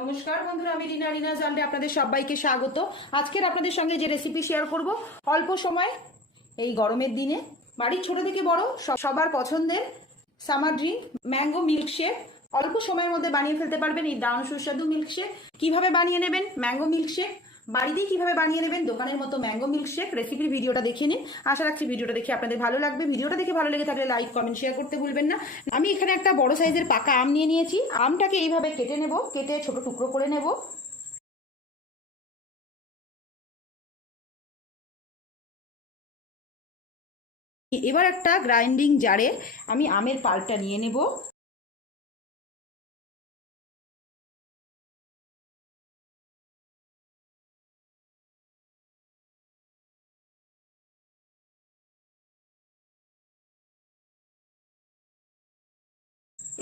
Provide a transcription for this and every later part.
নমস্কার বন্ধুরা, আমি রিনা জানলে আপনাদের সবাইকে স্বাগত। আজকের আপনাদের সঙ্গে যে রেসিপি শেয়ার করব, অল্প সময় এই গরমের দিনে বাড়ির ছোট থেকে বড় সবার পছন্দের সামার ড্রিঙ্ক ম্যাঙ্গো মিল্কশেক অল্প সময়ের মধ্যে বানিয়ে ফেলতে পারবেন। এই দারুণ সুস্বাদু মিল্কশেক কিভাবে বানিয়ে নেবেন, ম্যাঙ্গো মিল্কশেক বাড়িতেই কিভাবে বানিয়ে নেবেন দোকানের মতো ম্যাঙ্গো মিল্কশেক রেসিপির ভিডিওটা দেখে নিন। আশা রাখছি ভিডিওটা দেখে আপনাদের ভালো লাগবে। ভিডিওটা দেখে ভালো লেগে থাকলে লাইক কমেন্ট শেয়ার করতে ভুলবেন না। আমি এখানে একটা বড় সাইজের পাকা আম নিয়ে নিয়েছি। আমটাকে এইভাবে কেটে নেব, কেটে ছোট টুকরো করে নেব। এবার একটা গ্রাইন্ডিং জারে আমি আমের পাল্পটা নিয়ে নেব।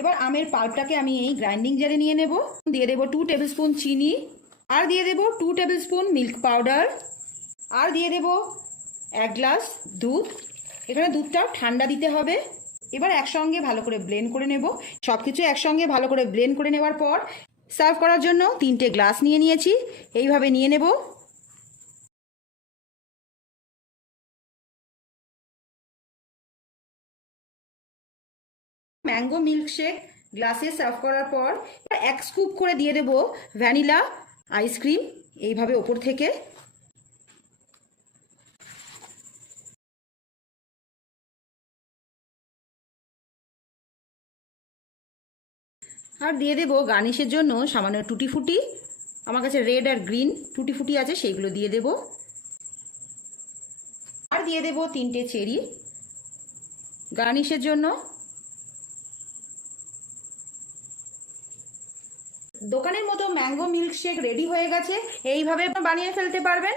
এবার আমের পাল্পটাকে আমি এই গ্রাইন্ডিং জারে নিয়ে নেব। দিয়ে দেব 2 টেবিল স্পুন চিনি, আর দিয়ে দেব 2 টেবিল স্পুন মিল্ক পাউডার, আর দিয়ে দেব 1 গ্লাস দুধ। এখানে দুধটাও ঠান্ডা দিতে হবে। এবার একসঙ্গে ভালো করে ব্লেন্ড করে নেব। সব কিছু একসঙ্গে ভালো করে ব্লেন্ড করে নেওয়ার পর সার্ভ করার জন্য 3টে গ্লাস নিয়ে নিয়েছি। এইভাবে নিয়ে নেব। ম্যাঙ্গো মিল্কশেক গ্লাসে সার্ভ করার পর 1 স্কুপ করে দিয়ে দেব ভ্যানিলা আইসক্রিম এইভাবে ওপর থেকে। আর দিয়ে দেব গার্নিশের জন্য সামান্য টুটি ফুটি। আমার কাছে রেড আর গ্রিন টুটি ফুটি আছে, সেইগুলো দিয়ে দেব। আর দিয়ে দেব 3টে চেরি গার্নিশের জন্য। দোকানের মতো ম্যাঙ্গো মিল্কশেক রেডি হয়ে গেছে। এইভাবে বানিয়ে ফেলতে পারবেন।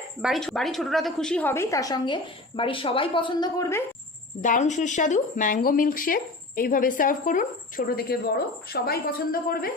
বাড়ি ছোটরা তো খুশি হবেই, তার সঙ্গে বাড়ির সবাই পছন্দ করবে। দারুণ সুস্বাদু ম্যাঙ্গো মিল্কশেক এইভাবে সার্ভ করুন, ছোট থেকে বড় সবাই পছন্দ করবে।